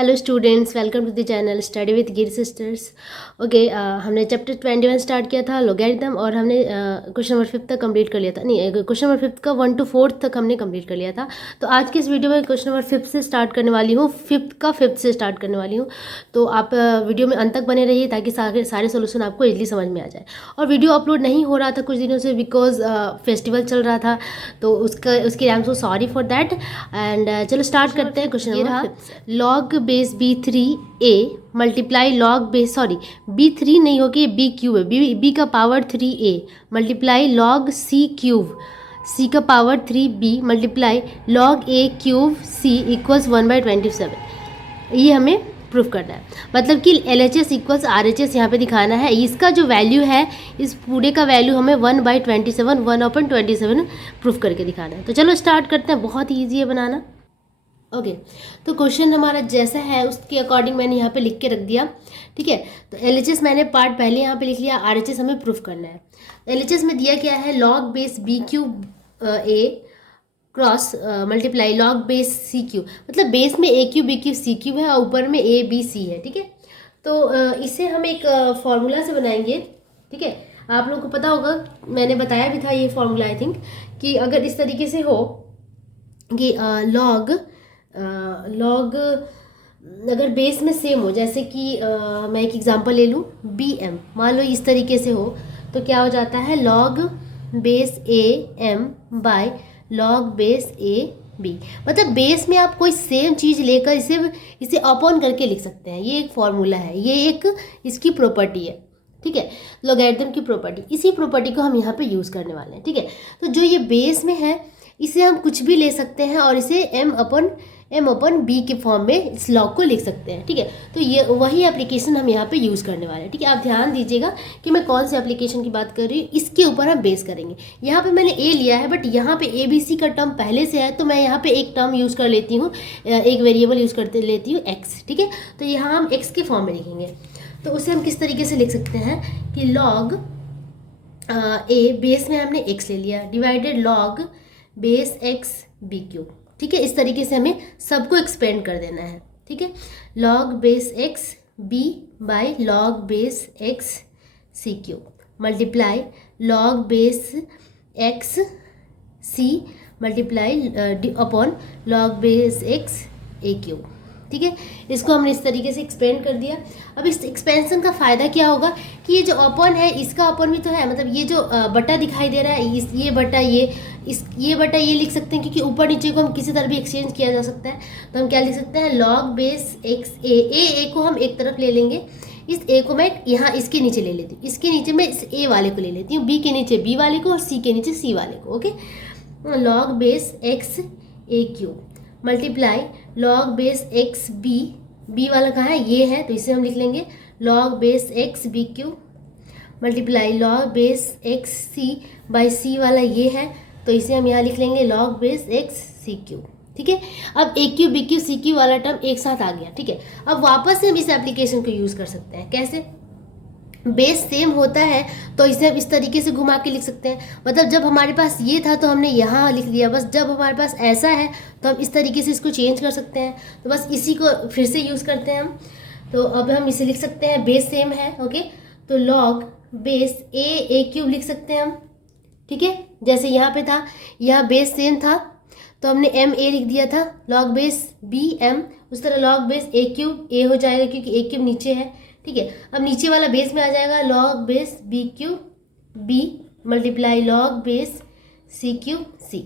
Hello students, welcome to the channel study with Gir sisters. Okay, हमने chapter 21 start किया था logarithm, और हमने क्वेश्चन नंबर 5 तक कंप्लीट कर लिया था। नहीं, क्वेश्चन नंबर 5 का 1 to 4 तक हमने कंप्लीट कर लिया था। तो आज की इस वीडियो में क्वेश्चन नंबर 5 से स्टार्ट करने वाली हूँ, 5 से स्टार्ट करने वाली हूँ। तो आप वीडियो में अंत तक बने रहिए ताकि सारे सोल्यूशन आपको इजली समझ में आ जाए। और वीडियो अपलोड नहीं हो रहा था कुछ दिनों से बिकॉज फेस्टिवल चल रहा था, तो उसके I am so sorry for that. And चलो स्टार्ट करते हैं। Question number log base b3a multiply log base b3 नहीं होगी, b क्यूब है, b का power 3a multiply log c cube, c का power 3b multiply log a cube c equals 1/27। ये हमें प्रूफ करना है, मतलब कि LHS इक्वल्स RHS यहाँ पे दिखाना है। इसका जो वैल्यू है, इस पूरे का वैल्यू हमें 1/27 1/27 प्रूफ करके दिखाना है। तो चलो स्टार्ट करते हैं, बहुत ईजी है बनाना। ओके, तो क्वेश्चन हमारा जैसा है उसके अकॉर्डिंग मैंने यहाँ पे लिख के रख दिया। ठीक है, तो LHS मैंने पार्ट पहले यहाँ पे लिख लिया, RHS हमें प्रूफ करना है। LHS में दिया क्या है, log base b cube a cross multiply log base c cube, मतलब बेस में a cube b cube c cube है और ऊपर में a b c है। ठीक है, तो इसे हम एक फॉर्मूला से बनाएंगे। ठीक है, आप लोगों को पता होगा, मैंने बताया भी था ये फॉर्मूला आई थिंक, कि अगर इस तरीके से हो कि लॉग अगर बेस में सेम हो, जैसे कि मैं एक एग्जांपल ले लूँ, bm मान लो इस तरीके से हो, तो क्या हो जाता है, log base am by log base ab। मतलब बेस में आप कोई सेम चीज़ लेकर इसे अपॉन करके लिख सकते हैं। ये एक फॉर्मूला है, ये एक इसकी प्रॉपर्टी है। ठीक है, लॉगरिथम की प्रॉपर्टी, इसी प्रॉपर्टी को हम यहाँ पे यूज़ करने वाले हैं। ठीक है, तो जो ये बेस में है इसे हम कुछ भी ले सकते हैं और इसे m अपन b के फॉर्म में इस लॉग को लिख सकते हैं। ठीक है, तो ये वही एप्लीकेशन हम यहाँ पे यूज़ करने वाले हैं। ठीक है, आप ध्यान दीजिएगा कि मैं कौन से एप्लीकेशन की बात कर रही हूँ, इसके ऊपर हम बेस करेंगे। यहाँ पे मैंने a लिया है, बट यहाँ पे ABC का टर्म पहले से है, तो मैं यहाँ पे एक टर्म यूज़ कर लेती हूँ, एक वेरिएबल यूज़ करते लेती हूँ x। ठीक है, तो यहाँ हम x के फॉर्म में लिखेंगे। तो उसे हम किस तरीके से लिख सकते हैं कि लॉग a बेस में हमने x ले लिया divided log base x b cube. ठीक है, इस तरीके से हमें सबको एक्सपेंड कर देना है। ठीक है, log base x b by log base x c cube multiply log base x c multiply upon log base x a cube. ठीक है, इसको हमने इस तरीके से एक्सपेंड कर दिया। अब इस एक्सपेंशन का फ़ायदा क्या होगा कि ये जो अपन है इसका अपन भी तो है, मतलब ये जो बटा दिखाई दे रहा है, ये बटा ये बटा ये लिख सकते हैं, क्योंकि ऊपर नीचे को हम किसी तरह भी एक्सचेंज किया जा सकता है। तो हम क्या लिख सकते हैं, लॉग बेस एक्स ए को हम एक तरफ ले लेंगे, इस ए को मैं यहाँ इसके नीचे ले लेती हूँ, इसके नीचे मैं इस ए वाले को ले लेती हूँ, बी के नीचे बी वाले को और सी के नीचे सी वाले को। Okay, log base X A cube multiply log base X B वाला कहाँ है, ये है, तो इसे हम लिख लेंगे log base X B cube multiply log base X C by C वाला ये है, तो इसे हम यहाँ लिख लेंगे log base X C cube. ठीक है, अब A cube B cube C cube वाला टर्म एक साथ आ गया। ठीक है, अब वापस से हम इस एप्लीकेशन को यूज़ कर सकते हैं। कैसे, बेस सेम होता है तो इसे हम इस तरीके से घुमा के लिख सकते हैं, मतलब जब हमारे पास ये था तो हमने यहाँ लिख लिया, बस जब हमारे पास ऐसा है तो हम इस तरीके से इसको चेंज कर सकते हैं। तो बस इसी को फिर से यूज़ करते हैं हम। तो अब हम इसे लिख सकते हैं, बेस सेम है। ओके, तो लॉग बेस ए क्यूब लिख सकते हैं हम। ठीक है, जैसे यहाँ पे था, यहाँ बेस सेम था तो हमने एम ए लिख दिया था, लॉग बेस बी एम, उस तरह लॉग बेस ए क्यूब ए हो जाएगा क्योंकि ए क्यूब नीचे है। ठीक है, अब नीचे वाला बेस में आ जाएगा log base B cube B multiply log base C cube C.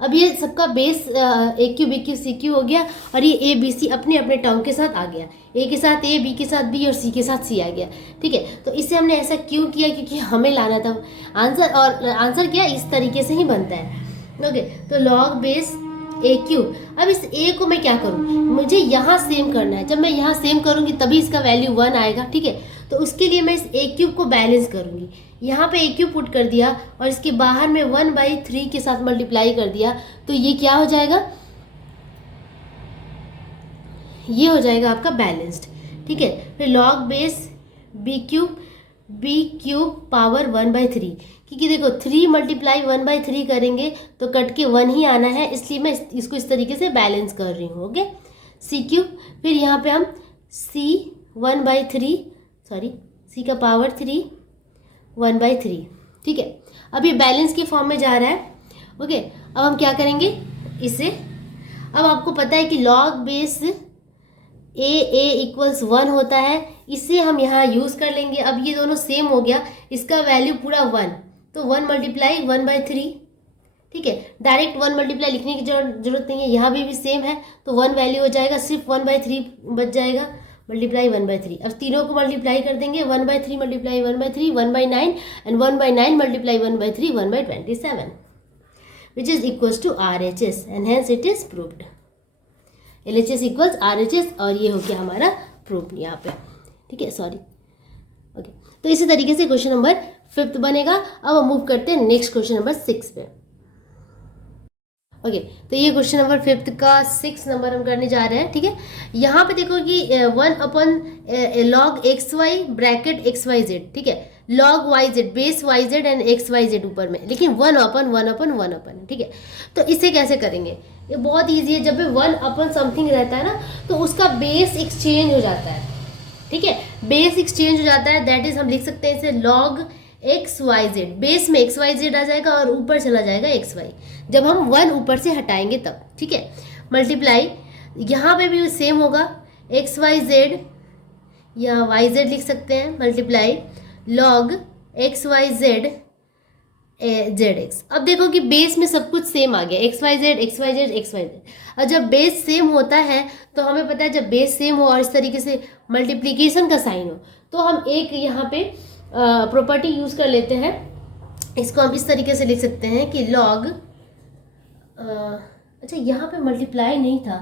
अब ये सबका base A cube B cube C cube हो गया, और ये ए बी सी अपने अपने टर्म के साथ आ गया, ए के साथ ए, बी के साथ बी और सी के साथ सी आ गया। ठीक है, तो इससे हमने ऐसा क्यों किया, क्योंकि हमें लाना था आंसर, और आंसर क्या इस तरीके से ही बनता है। ओके, तो लॉग बेस ए क्यूब, अब इस ए को मैं क्या करूँ, मुझे यहाँ सेम करना है, जब मैं यहाँ सेम करूँगी तभी इसका वैल्यू 1 आएगा। ठीक है, तो उसके लिए मैं इस ए क्यूब को बैलेंस करूँगी, यहाँ पे ए क्यूब पुट कर दिया और इसके बाहर में 1/3 के साथ मल्टीप्लाई कर दिया, तो ये क्या हो जाएगा, ये हो जाएगा आपका बैलेंस्ड। ठीक है, फिर log base B cube power 1/3, क्योंकि देखो 3 मल्टीप्लाई 1/3 करेंगे तो कट के 1 ही आना है, इसलिए मैं इसको इस तरीके से बैलेंस कर रही हूँ। ओके, सी क्यूब, फिर यहाँ पे हम सी 1/3, सॉरी सी का पावर 3 1/3, ठीक है। अब ये बैलेंस की फॉर्म में जा रहा है, ओके। अब हम क्या करेंगे इसे, अब आपको पता है कि लॉग बेस ए इक्वल्स 1 होता है, इसे हम यहाँ यूज़ कर लेंगे। अब ये दोनों सेम हो गया, इसका वैल्यू पूरा 1, तो 1 मल्टीप्लाई 1/3, ठीक है। डायरेक्ट 1 मल्टीप्लाई लिखने की जरूरत नहीं है, यहाँ भी सेम है, तो 1 वैल्यू हो जाएगा, सिर्फ 1/3 बच जाएगा, मल्टीप्लाई 1/3। अब तीनों को मल्टीप्लाई कर देंगे, 1/3 multiply 1/3 1/9, and 1/9 multiply 1/3 1/27, which is equals to RHS, and hence it is proved. LHS equals RHS, और ये हो गया हमारा प्रूफ यहाँ पे, ठीक है, सॉरी, ओके। तो इसी तरीके से क्वेश्चन नंबर 5 बनेगा। अब हम मूव करते हैं नेक्स्ट क्वेश्चन नंबर 6 पे, ओके। तो ये क्वेश्चन नंबर 5 का 6 नंबर हम करने जा रहे हैं, ठीक है। यहाँ पे देखो कि 1/log XY ब्रैकेट XYZ, ठीक है, log YZ base YZ and XYZ ऊपर में, लेकिन 1/1/1/1, ठीक है। तो इसे कैसे करेंगे, ये बहुत ईजी है। जब भी 1/ समथिंग रहता है ना, तो उसका बेस एक्सचेंज हो जाता है, ठीक है, बेस एक्सचेंज हो जाता है, दैट इज हम लिख सकते हैं इसे log XYZ, बेस में XYZ आ जाएगा और ऊपर चला जाएगा XY, जब हम 1 ऊपर से हटाएंगे तब, ठीक है। मल्टीप्लाई यहाँ पे भी सेम होगा, XYZ या YZ लिख सकते हैं, मल्टीप्लाई log XYZ ZX। अब देखो कि बेस में सब कुछ सेम आ गया, XYZ XYZ XYZ। और जब बेस सेम होता है तो हमें पता है, जब बेस सेम हो और इस तरीके से मल्टीप्लिकेशन का साइन हो, तो हम एक यहाँ पे प्रॉपर्टी यूज़ कर लेते हैं। इसको हम इस तरीके से लिख सकते हैं कि लॉग, अच्छा यहाँ पे मल्टीप्लाई नहीं था,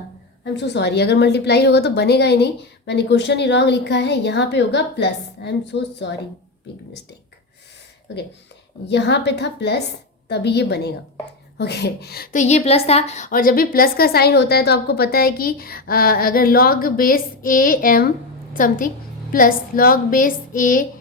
आई एम सो सॉरी, अगर मल्टीप्लाई होगा तो बनेगा ही नहीं, मैंने क्वेश्चन ही रॉन्ग लिखा है, यहाँ पे होगा plus, I am so sorry, big mistake, okay. यहाँ पे था प्लस, तभी ये बनेगा, ओके। तो ये प्लस था, और जब भी प्लस का साइन होता है तो आपको पता है कि अगर log base A M something plus log base A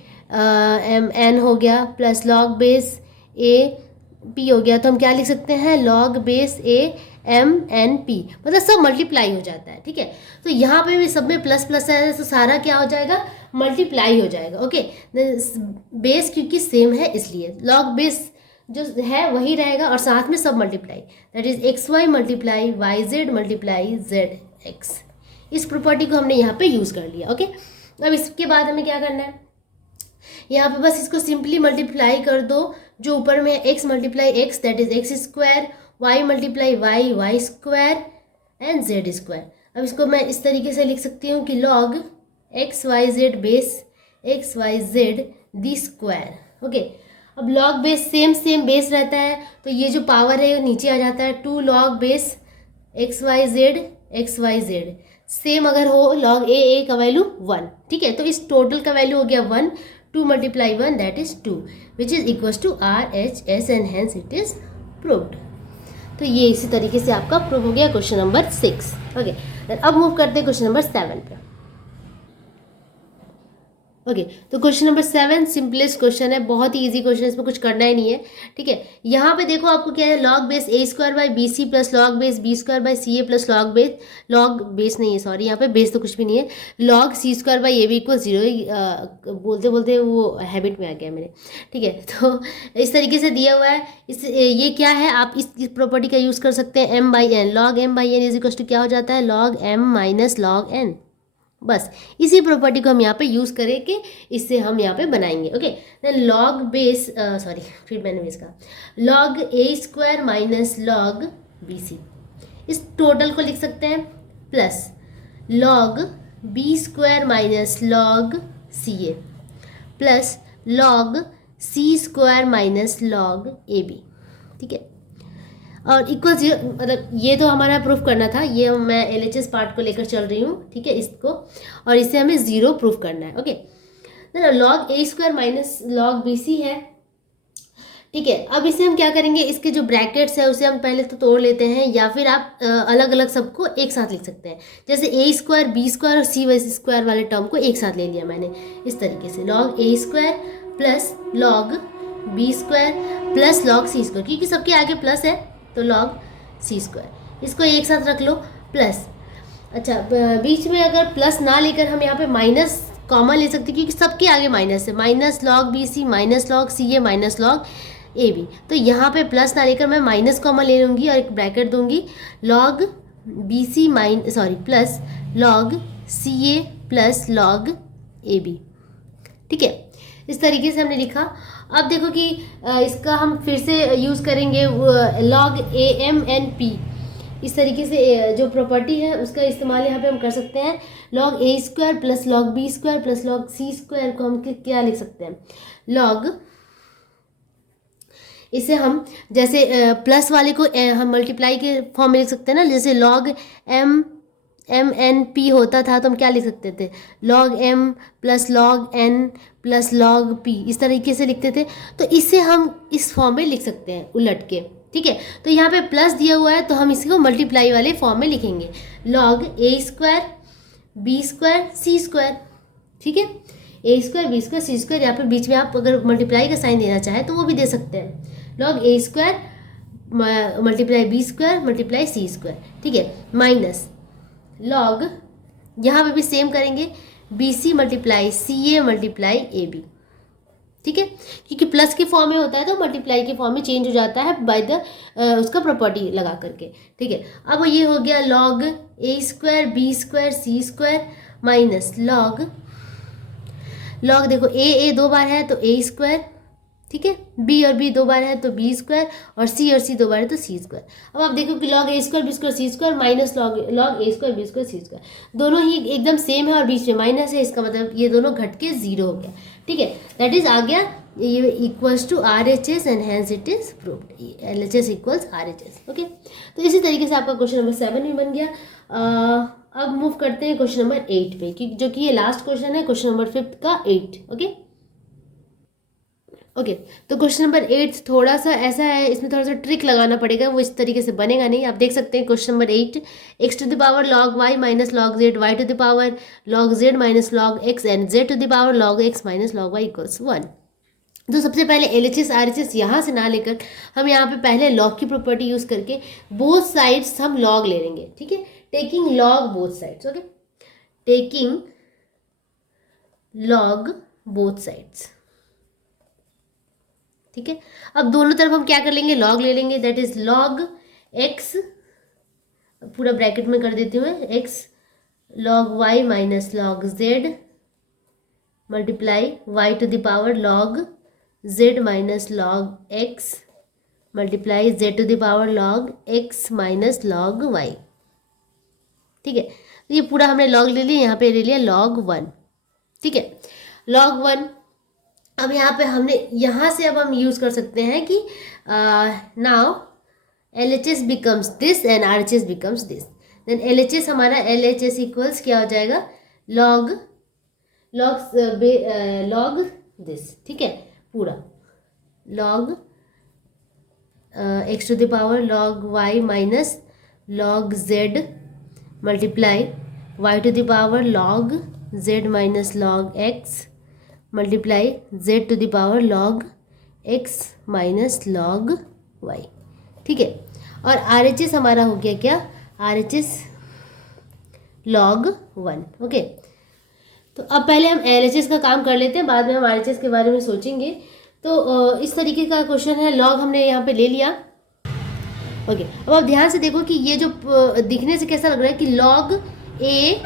M N हो गया plus log base A P हो गया, तो हम क्या लिख सकते हैं, log base A M N P, मतलब सब मल्टीप्लाई हो जाता है, ठीक है। तो यहाँ पे भी सब में प्लस प्लस है, तो सारा क्या हो जाएगा, मल्टीप्लाई हो जाएगा, ओके। बेस क्योंकि सेम है इसलिए लॉग बेस जो है वही रहेगा, और साथ में सब multiply, that is XY multiply YZ multiply ZX। इस प्रॉपर्टी को हमने यहाँ पे यूज़ कर लिया, ओके। अब इसके बाद हमें क्या करना है, यहाँ पे बस इसको सिंपली मल्टीप्लाई कर दो, जो ऊपर में x multiply x that is x², y multiply y y² and z²। अब इसको मैं इस तरीके से लिख सकती हूँ कि log XYZ बेस XYZ दी स्क्वायर, ओके। अब log बेस सेम बेस रहता है, तो ये जो पावर है वो नीचे आ जाता है, 2 log बेस XYZ सेम अगर हो log A का वैल्यू 1, ठीक है। तो इस टोटल का वैल्यू हो गया 1, 2 multiply 1 that is 2, which is equals to RHS, and hence it is proved. तो ये इसी तरीके से आपका प्रूव हो गया क्वेश्चन नंबर 6, ओके। अब मूव करते हैं क्वेश्चन नंबर 7 पे, ओके। तो क्वेश्चन नंबर 7 सिंपलेस्ट क्वेश्चन है, बहुत ही इजी क्वेश्चन है, इसमें कुछ करना ही नहीं है, ठीक है। यहाँ पे देखो आपको क्या है, log base A² plus log base B² plus log base नहीं है, सॉरी, यहाँ पे बेस तो कुछ भी नहीं है, लॉग C² इक्वल 0, बोलते बोलते वो हैबिट में आ गया मेरे, ठीक है। तो इस तरीके से दिया हुआ है, ये क्या है, आप इस प्रॉपर्टी का यूज़ कर सकते हैं, m/n, log m/n is equal to क्या हो जाता है, log m minus log n। बस इसी प्रॉपर्टी को हम यहाँ पे यूज़ करेंगे, इससे हम यहाँ पे बनाएंगे, okay. Then log base, sorry फिर मैंने बेस कहा, log A² minus log BC, इस टोटल को लिख सकते हैं, plus log B² minus log CA plus log C² minus log AB, ठीक है। और इक्वल 0, मतलब ये तो हमारा प्रूफ करना था, ये मैं LHS पार्ट को लेकर चल रही हूँ, ठीक है, इसको, और इसे हमें 0 प्रूफ करना है, okay. Log A² minus log BC है, ठीक है। अब इसे हम क्या करेंगे, इसके जो ब्रैकेट्स है उसे हम पहले तो तोड़ लेते हैं, या फिर आप अलग अलग सबको एक साथ लिख सकते हैं, जैसे A² B² और C² वाले टर्म को एक साथ ले लिया मैंने इस तरीके से, log A² plus log B² plus log C², क्योंकि सबके आगे प्लस है तो लॉग C², इसको एक साथ रख लो, प्लस अच्छा, बीच में अगर प्लस ना लेकर हम यहाँ पे माइनस कॉमन ले सकते हैं, क्योंकि सबके आगे माइनस है। Minus log B C, minus log C A, minus log A B. तो यहाँ पे प्लस ना लेकर मैं माइनस कॉमन ले लूँगी और एक ब्रैकेट दूंगी, log B C plus log C A plus log A B. ठीक है, इस तरीके से हमने लिखा। अब देखो कि इसका हम फिर से यूज़ करेंगे log A M N P. इस तरीके से जो प्रॉपर्टी है उसका इस्तेमाल यहाँ पे हम कर सकते हैं। Log A square plus log B square plus log C square को हम क्या लिख सकते हैं, लॉग, इसे हम जैसे प्लस वाले को हम मल्टीप्लाई के फॉर्म में लिख सकते हैं ना, जैसे लॉग एम एन पी होता था तो हम क्या लिख सकते थे, log M plus log N plus log P, इस तरीके से लिखते थे। तो इसे हम इस फॉर्म में लिख सकते हैं उलट के। ठीक है, तो यहाँ पे प्लस दिया हुआ है तो हम इसको मल्टीप्लाई वाले फॉर्म में लिखेंगे, log A square B square C square. ठीक है, ए स्क्वायर बी स्क्वायर सी स्क्वायर, यहाँ पे बीच में आप अगर मल्टीप्लाई का साइन देना चाहें तो वो भी दे सकते हैं, log A square multiply B square multiply C square. ठीक है, माइनस लॉग, यहाँ पे भी सेम करेंगे, B C multiply C A multiply A B. ठीक है, क्योंकि प्लस के फॉर्म में होता है तो मल्टीप्लाई के फॉर्म में चेंज हो जाता है बाय द उसका प्रॉपर्टी लगा करके। ठीक है, अब ये हो गया log A square B square C square minus log देखो ए दो बार है तो ए स्क्वायर, ठीक है, बी और बी दो बार है तो बी स्क्वायर, और सी दो बार है तो सी स्क्वायर। अब आप देखो कि log A square B square C square minus log A square B square C square, दोनों ही एकदम सेम है और बीच में माइनस है, इसका मतलब ये दोनों घट के 0 हो गया। ठीक है, दैट इज आ गया ये equals to R H S and hence it is proved, L H S equals R H S. Okay, तो इसी तरीके से आपका क्वेश्चन नंबर 7 भी बन गया। अब मूव करते हैं क्वेश्चन नंबर 8 पे, जो कि ये लास्ट क्वेश्चन है, क्वेश्चन नंबर 5 का 8। ओके, तो क्वेश्चन नंबर 8 थोड़ा सा ऐसा है, इसमें थोड़ा सा ट्रिक लगाना पड़ेगा, वो इस तरीके से बनेगा नहीं। आप देख सकते हैं question number 8, X to the power log Y minus log Z, Y to the power log Z minus log X and Z to the power log x minus log Y equals 1। तो सबसे पहले L H S R H S यहाँ से ना लेकर हम यहाँ पे पहले लॉग की प्रॉपर्टी यूज़ करके बोथ साइड्स हम लॉग ले लेंगे। ठीक है, taking log both sides. Okay, taking log both sides. ठीक है, अब दोनों तरफ हम क्या कर लेंगे, लॉग ले लेंगे, दैट इज लॉग एक्स, पूरा ब्रैकेट में कर देती हूँ मैं, X log Y minus log Z multiply Y to the power log Z minus log x multiply Z to the power log x minus log Y. ठीक है, तो ये पूरा हमने लॉग ले लिया, यहाँ पे ले लिया लॉग 1। ठीक है, लॉग 1। अब यहाँ पे हमने यहाँ से अब हम यूज़ कर सकते हैं कि now L H S becomes this and R H S becomes this, then L H S हमारा एल एच एस इक्वल्स क्या हो जाएगा, लॉग दिस। ठीक है, पूरा log x to the power log Y minus log Z multiply Y to the power log Z minus log x multiply Z to the power log x minus log Y. ठीक है, और are H S हमारा हो गया क्या, are H S log 1। Okay, तो अब पहले हम एल एच एस का काम कर लेते हैं, बाद में हम आर एच एस के बारे में सोचेंगे। तो इस तरीके का क्वेश्चन है, लॉग हमने यहाँ पे ले लिया। ओके, अब आप ध्यान से देखो कि ये जो दिखने से कैसा लग रहा है कि log A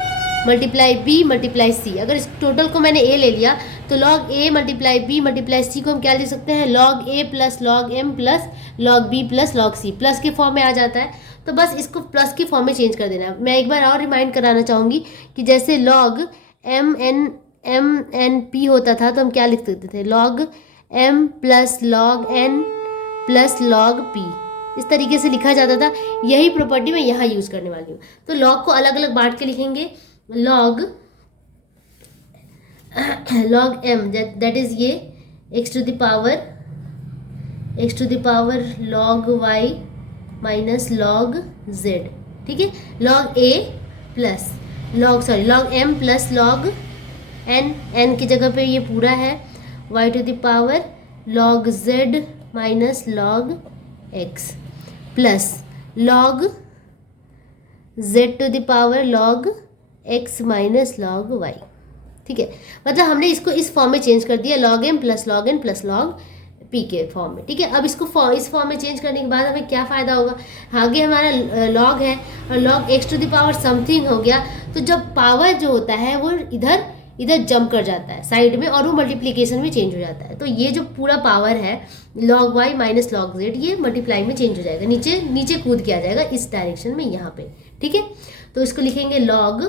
multiply B multiply C, अगर इस टोटल को मैंने ए ले लिया तो log A multiply B multiply C को हम क्या लिख सकते हैं, log A plus log M plus log B plus log C, plus के फॉर्म में आ जाता है। तो बस इसको प्लस के फॉर्म में चेंज कर देना है। मैं एक बार और रिमाइंड कराना चाहूँगी कि जैसे लॉग एम एन पी होता था तो हम क्या लिख सकते थे, log M plus log N plus log P, इस तरीके से लिखा जाता था। यही प्रॉपर्टी मैं यहाँ यूज़ करने वाली हूँ। तो लॉग को अलग अलग बांट के लिखेंगे, लॉग एम दैट इज ये X to the power log Y minus log Z. ठीक है, log A plus log M plus log N की जगह पे ये पूरा है, Y to the power log Z minus log X plus log z to the power log x minus log y। ठीक है, मतलब हमने इसको इस फॉर्म में चेंज कर दिया, log m plus log n plus log p के फॉर्म में। ठीक है, अब इसको इस फॉर्म में चेंज करने के बाद हमें क्या फ़ायदा होगा, आगे हमारा log है और log x to the power something हो गया, तो जब पावर जो होता है वो इधर जंप कर जाता है साइड में और वो मल्टीप्लिकेशन में चेंज हो जाता है। तो ये जो पूरा पावर है log y minus log z ये मल्टीप्लाई में चेंज हो जाएगा, नीचे कूद के आ जाएगा इस डायरेक्शन में यहाँ पे। ठीक है, तो इसको लिखेंगे log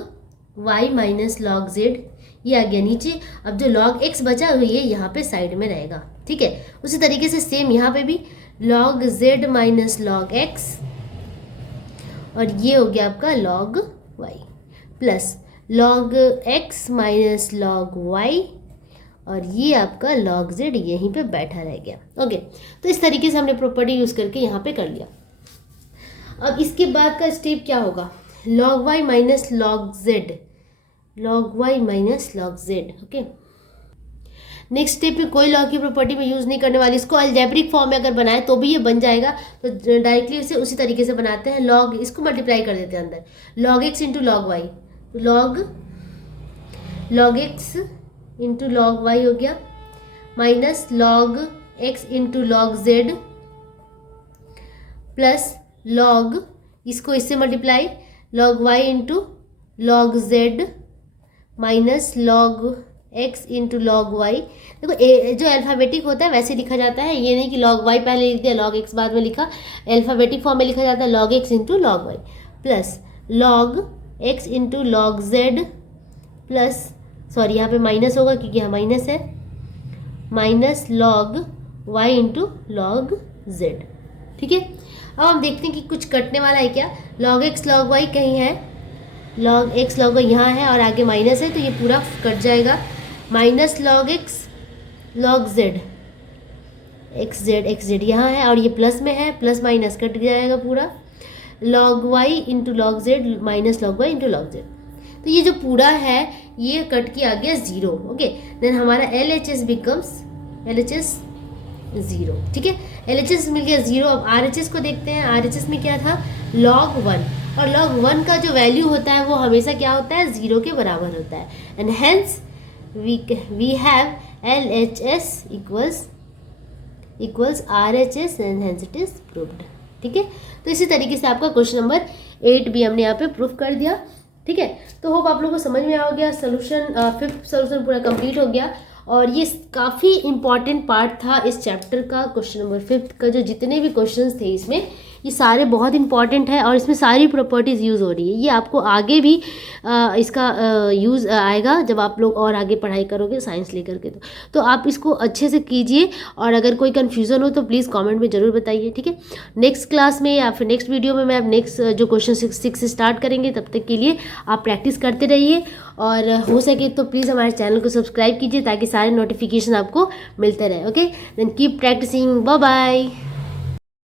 y minus log z, ये आ गया नीचे। अब जो log x बचा हुआ ये यहाँ पे साइड में रहेगा। ठीक है, उसी तरीके से सेम यहाँ पे भी log z minus log x और ये हो गया आपका log y plus log x minus log y और ये आपका log z यहीं पे बैठा रह गया। ओके, तो इस तरीके से हमने प्रॉपर्टी यूज़ करके यहाँ पे कर लिया। अब इसके बाद का स्टेप क्या होगा, log y minus log z, log y minus log z। Okay, next step में कोई लॉग की प्रॉपर्टी में यूज़ नहीं करने वाली, इसको अलजेब्रिक फॉर्म में अगर बनाए तो भी ये बन जाएगा, तो डायरेक्टली इसे उसी तरीके से बनाते हैं। log इसको मल्टीप्लाई कर देते हैं अंदर, log x into log y, log x into log y हो गया minus log x into log z plus log इसको इससे multiply log y into log z minus log x into log y। देखो जो अल्फ़ाबेटिक होता है वैसे लिखा जाता है, ये नहीं कि log y पहले लिख दिया log x बाद में लिखा, अल्फ़ाबेटिक फॉर्म में लिखा जाता है log x into log y plus log x into log z plus sorry यहाँ पे माइनस होगा क्योंकि यहाँ माइनस है, minus log y into log z। ठीक है, अब हम देखते हैं कि कुछ कटने वाला है क्या, log x log y कहीं है, log x log y यहाँ है और आगे माइनस है तो ये पूरा कट जाएगा, minus log x log z, x z यहाँ है और ये प्लस में है, प्लस माइनस कट जाएगा पूरा, log y into log z minus log y into log z। तो ये जो पूरा है ये कट के आ गया 0। ओके, देन हमारा LHS बिकम्स LHS 0। ठीक है, LHS मिल गया 0। अब RHS को देखते हैं, RHS में क्या था log 1 और log 1 का जो वैल्यू होता है वो हमेशा क्या होता है 0 के बराबर होता है, and hence we have LHS equals RHS and hence it is proved. ठीक है, तो इसी तरीके से आपका क्वेश्चन नंबर 8 भी हमने यहाँ पे प्रूफ कर दिया। ठीक है, तो होप आप लोगों को समझ में आ गया, सोल्यूशन 5th सोल्यूशन पूरा कंप्लीट हो गया और ये काफ़ी इंपॉर्टेंट पार्ट था इस चैप्टर का। क्वेश्चन नंबर 5th का जो जितने भी क्वेश्चंस थे इसमें ये सारे बहुत इंपॉर्टेंट है और इसमें सारी प्रॉपर्टीज़ यूज़ हो रही है। ये आपको आगे भी इसका यूज़ आएगा जब आप लोग और आगे पढ़ाई करोगे साइंस लेकर के, तो आप इसको अच्छे से कीजिए और अगर कोई कन्फ्यूज़न हो तो प्लीज़ कमेंट में ज़रूर बताइए। ठीक है, नेक्स्ट क्लास में या फिर नेक्स्ट वीडियो में मैं अब नेक्स्ट जो क्वेश्चन 6 से स्टार्ट करेंगे, तब तक के लिए आप प्रैक्टिस करते रहिए और हो सके तो प्लीज़ हमारे चैनल को सब्सक्राइब कीजिए ताकि सारे नोटिफिकेशन आपको मिलते रहे। Okay, then keep practising, bye bye.